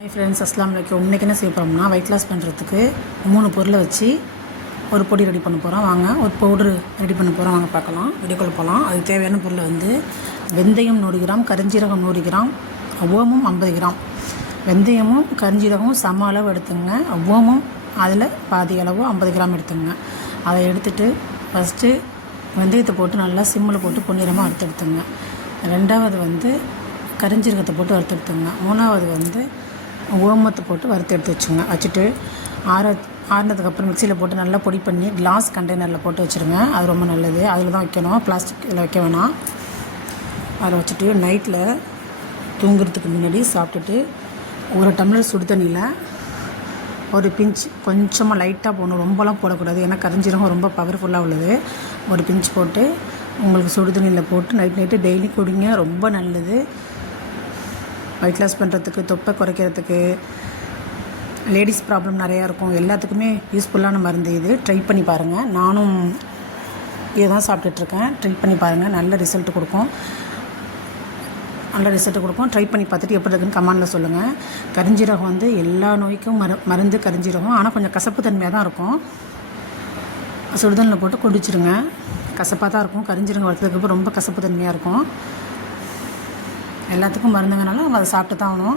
Hi friends, அஸ்ஸலாமு அலைக்கும். இன்றைக்கி என்ன செய்ய போகிறோம்னா, வெயிட் லாஸ் பண்ணுறதுக்கு 3 பொருளை வச்சு ஒரு பொடி ரெடி பண்ண போகிறோம். வாங்க ஒரு பவுட்ரு ரெடி பண்ண போகிறோம். வாங்க பார்க்கலாம், வீடியோக்குள்ள போகலாம். அதுக்கு தேவையான பொருளை வந்து வெந்தயம் 100 கிராம், கரிஞ்சீரகம் 100 கிராம், ஓமம் 50 கிராம். வெந்தயமும் கரிஞ்சீரகமும் சம அளவு எடுத்துங்க. ஓமம் அதில் பாதி அளவு 50 கிராம் எடுத்துங்க. அதை எடுத்துகிட்டு ஃபஸ்ட்டு வெந்தயத்தை போட்டு நல்லா சிம்மில் போட்டு பொன்னிறமாக வறுத்தெடுத்துங்க. ரெண்டாவது வந்து கரிஞ்சீரகத்தை போட்டு வறுத்தெடுத்துங்க. மூணாவது வந்து ஓமத்தை போட்டு வறுத்து எடுத்து வச்சுட்டு ஆறினதுக்கப்புறம் மிக்சியில் போட்டு நல்லா பொடி பண்ணி கிளாஸ் கண்டெய்னரில் போட்டு வச்சுருங்க. அது ரொம்ப நல்லது. அதில் தான் வைக்கணும், பிளாஸ்டிக் இதில் வைக்க வேணாம். அதில் வச்சுட்டு நைட்டில் தூங்குறதுக்கு முன்னாடி சாப்பிட்டுட்டு 1 டம்ளர் சுடு தண்ணியில் ஒரு பிஞ்ச் கொஞ்சமாக லைட்டாக போடணும், ரொம்பலாம் போடக்கூடாது. ஏன்னா கரிஞ்சீரகம் ரொம்ப பவர்ஃபுல்லாக உள்ளது. ஒரு பிஞ்ச் போட்டு உங்களுக்கு சுடு தண்ணியில் போட்டு நைட்டு டெய்லி குடிங்க. ரொம்ப நல்லது. வெயிட் லாஸ் பண்ணுறதுக்கு, தொப்பை குறைக்கிறதுக்கு, லேடிஸ் ப்ராப்ளம் நிறையா இருக்கும், எல்லாத்துக்குமே யூஸ்ஃபுல்லான மருந்து இது. ட்ரை பண்ணி பாருங்கள். நானும் இதை தான் சாப்பிட்டுட்ருக்கேன். ட்ரை பண்ணி பாருங்கள், நல்ல ரிசல்ட் கொடுக்கும். ட்ரை பண்ணி பார்த்துட்டு எப்படி இருக்குன்னு கமெண்டில் சொல்லுங்கள். கரிஞ்சீரகம் வந்து எல்லா நோய்க்கும் மருந்து கரிஞ்சீரகம். ஆனால் கொஞ்சம் கசப்பு தன்மையாக தான் இருக்கும். சுடுதண்ணில் போட்டு குடிச்சிருங்க. கசப்பாக தான் இருக்கும். கரிஞ்சீரகம் வளர்த்ததுக்கப்புறம் ரொம்ப கசப்பு தன்மையாக இருக்கும். எல்லாத்துக்கும் மருந்துங்கனால நம்ம அதை சாப்பிட்டு தான் ஆகணும்.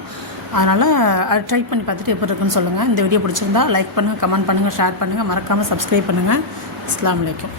அதனால் அதை ட்ரை பண்ணி பார்த்துட்டு எப்படி இருக்குன்னு சொல்லுங்கள். இந்த வீடியோ பிடிச்சிருந்தா லைக் பண்ணுங்கள், கமெண்ட் பண்ணுங்கள், ஷேர் பண்ணுங்கள். மறக்காமல் சப்ஸ்கிரைப் பண்ணுங்கள். அஸ்ஸலாமு அலைக்கும்.